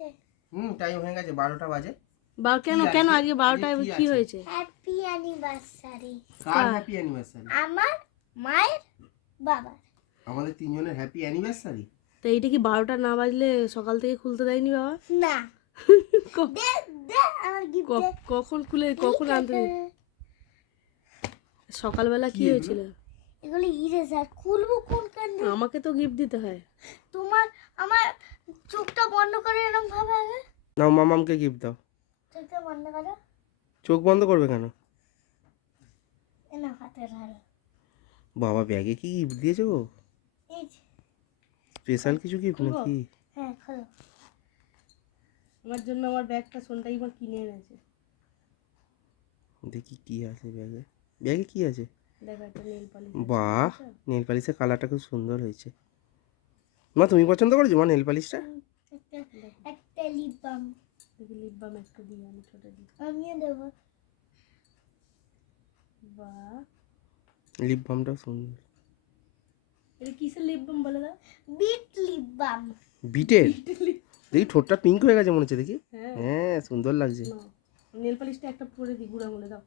গেছে হুম টাইম হয়ে গেছে বারোটা বাজে। বা কেন কেন? আজকে বারোটায় কি হয়েছে? হ্যাপি অ্যানিভার্সারি কার হ্যাপি অ্যানিভার্সারি আমার মায়ের বাবার। আমাদের তিনজনের হ্যাপি অ্যানিভার্সারি তো এইটা কি বারোটা না বাজলে সকাল থেকে খুলতে দেয়নি বাবা? না। কখন খুলে কখন আনতে সকালবেলা কি? হয়েছিল? এগুলো ইরেজার খুলবো কোন কান আমাকে তো গিফট দিতে হয়। তোমার আমার চোখটা বন্ধ করে এরকম ভাবে আগে। নাও মামামকে গিফট দাও। চোখটা বন্ধ করো। চোখ বন্ধ করবে কেন? না হাতে ধরো। বাবা ব্যাগে কি গিফট দিয়েছ গো? স্পেশাল কিছু গিফট? নাকি? হ্যাঁ খোলো আমার জন্য আমার ব্যাগটা সোনটাই বা কিনে এনেছে। দেখি কি আছে ব্যাগে। ব্যাগে কি আছে? বাহ নেল পালিশের কালারটা খুব সুন্দর হয়েছে। মা তুমি পছন্দ করেছ? মা নেল পালিশটা? একটা একটা লিপ বাম লিপ বাম একটু দিই আমি ছোট দিই। আমিও দেবো। বাহ। লিপ বামটাও সুন্দর। এটা কিসের লিপ বাম বলে দাও? বিট লিপ বাম বিটের দেখি ঠোঁটটা পিঙ্ক হয়ে গেছে মনে হচ্ছে দেখি। হ্যাঁ। হ্যাঁ সুন্দর লাগছে। নেল পালিশটা একটা পরে দিই গুঁড়া বলে দাও।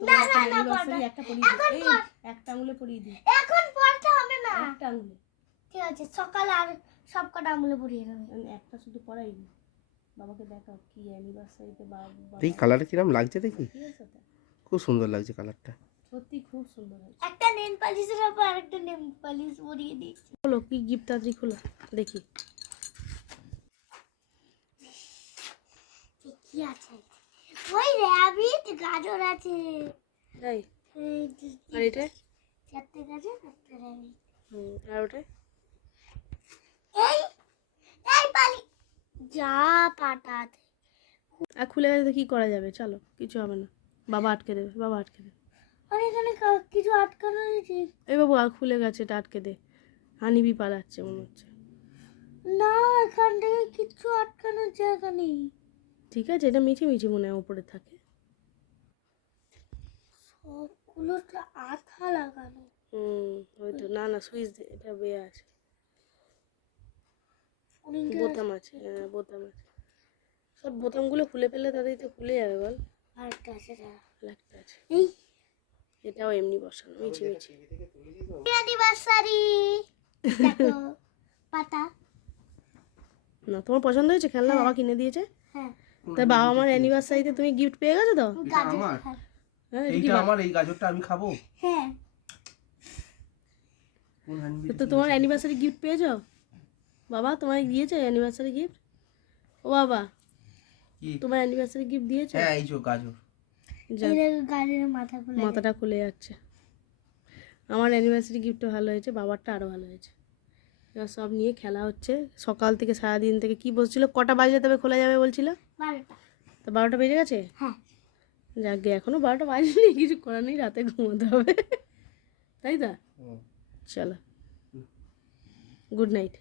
না, না, একটা না, একটা পরিয়ে দিই। একটা আঙুলে পরিয়ে দিই। এখন পড়তে হবে না। একটা আঙুলে। ঠিক আছে সকালে আর সব কটা আমলে পড়িয়ে দেবে আমি একটা শুধু পরাই দিই বাবাকে দেখাও কি অ্যানিভার্সারিতে বাবা দেখি কালারটা কিরম লাগছে দেখি? খুব সুন্দর লাগছে কালারটা সত্যি খুব সুন্দর একটা নেল পালিশের উপর আরেকটা নেল পালিশ পরিয়ে দিয়েছি। খোলো কি গিফট তাড়াতাড়ি খোলো দেখি। কি আছে? ওই র্যাবিট গাজর আছে। তাই এই আর এটা? চারটে গাজর একটা র্যাবিট হুম, আর ওটা এই এই পালি যা পাটাতে আর খুলে গেলে তো কি করা যাবে? চলো কিছু হবে না। বাবা আটকে দেবে বাবা আটকে দেবে। আর এখানে কিছু আটকানো রয়েছে এই বাবু আর খুলে গেছে এটা আটকে দে। হানিবি পালাচ্ছে মনে হচ্ছে। না এখান থেকে কিছু আটকানোর জায়গা নেই ঠিক আছে এটা মিছি মিছি মনে হয় ওপরে থাকে। সবগুলো আঠা লাগানো। হুম হয়তো না না সুইচ এটা বেয়ে আছে। বোতাম আছে। হ্যাঁ বোতাম আছে। সব বোতামগুলো খুলে ফেললে তাদের তো খুলে যাবে বল। আরেকটা আছে যা। আর একটা আছে। এই। এটাও এমনি বসানো মিছি মিছি অ্যানিভার্সারি দেখো পাতা। না তোমার পছন্দ হয়েছে খেলনা বাবা কিনে দিয়েছে? হ্যাঁ। তাই বাবা আমার অ্যানিভার্সারিতে তুমি গিফট পেয়ে গেছো তো? আমার? হ্যাঁ এইটা আমার এই গাজরটা আমি খাব। হ্যাঁ। তো তোমার অ্যানিভার্সারি গিফট পেয়েছ? বাবা তোমায় দিয়েছে অ্যানিভার্সারি গিফট ও বাবা কি? তোমার অ্যানিভার্সারি গিফট দিয়েছে? হ্যাঁ এই যে গাজর। এই দেখো গাজরের মাথা খুলে মাথাটা খুলে যাচ্ছে। আমার অ্যানিভার্সারি গিফটও ভালো হয়েছে বাবারটা আরও ভালো হয়েছে। এবার সব নিয়ে খেলা হচ্ছে। সকাল থেকে সারাদিন থেকে কি বলছিল কটা বাজলে তবে খোলা যাবে বলছিল? তো বারোটা বেজে গেছে? হ্যাঁ। যাকে এখনও বারোটা বাজেনি কিছু করার নেই রাতে ঘুমোতে হবে। তাই তো? চলো। Good night